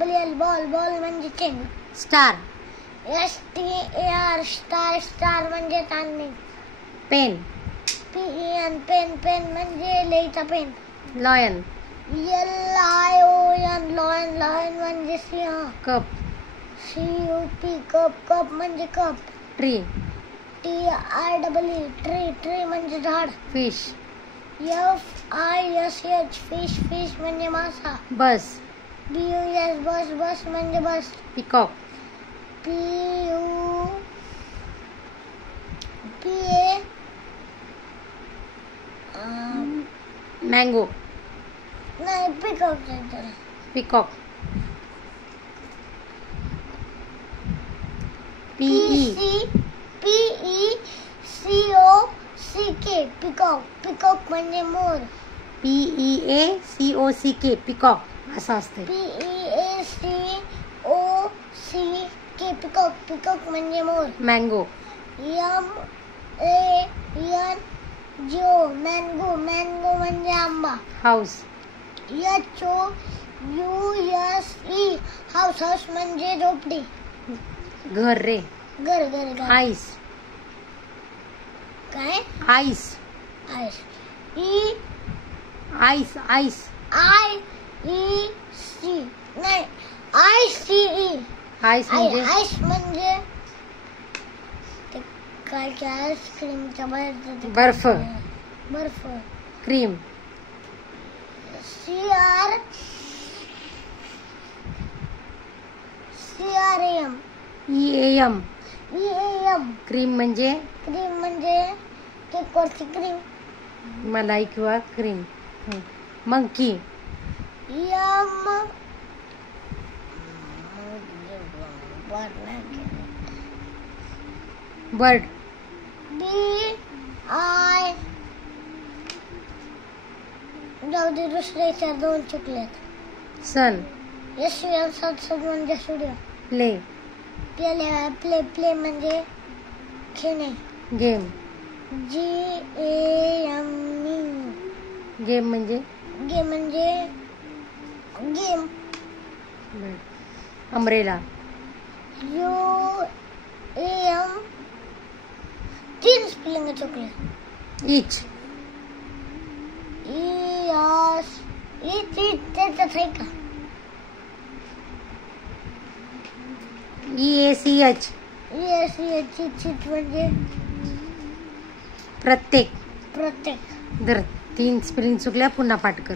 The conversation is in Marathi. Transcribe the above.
BALL बॉल बॉल म्हणजे चेंडू. स्टार. STAR स्टार स्टार म्हणजे चांदणी. पेन. PEN पेन पेन म्हणजे लिहायचा pen. Lion. LION lion lion म्हणजे सिंह. कप. CUP कप कप म्हणजे cup. Tree. TREE tree tree म्हणजे झाड. फिश. FISH फिश फिश म्हणजे मासा. बस. BUS बस बस म्हणजे बस. पिकॉक. PA mango. नाही peacock. Peacock. PECOCK peacock peacock म्हणजे मोर. PEACOCK पिकॉक असं असते. PEACOCK पिकॉक पिकॉक म्हणजे मोर. मँगो. MANGO मँगो मँगो म्हणजे आंबा. हाऊस. HOUSE हाऊस हाऊस म्हणजे झोपडी. घर रे. घर घर घर. आईस. काय? Ice. Ice. Ice ice. IEC नाही ICE आईस म्हणजे आईस म्हणजे ते काय आईस्क्रीमच्या बाहेर बर्फ. बर्फ. Cream. CRAM EAM EAM cream म्हणजे क्रीम म्हणजे केकवरची क्रीम. मलाई किंवा क्रीम. मंकी. बर्ड. जाऊ दे दुसरे चार दोन चुकलेत. सन. SUN म्हणजे सूर्य. प्ले. प्ले प्ले म्हणजे खेळणे. गेम. GAME गेम म्हणजे गेम म्हणजे गेम. अम्ब्रेला. UAM तीन स्पेलिंग चुकले. इच. त्याच्यात आहे का? EACH चित म्हणजे प्रत्येक. प्रत्येक. दर 3 स्पेलिंग चुकल्या पुन्हा पाठ कर.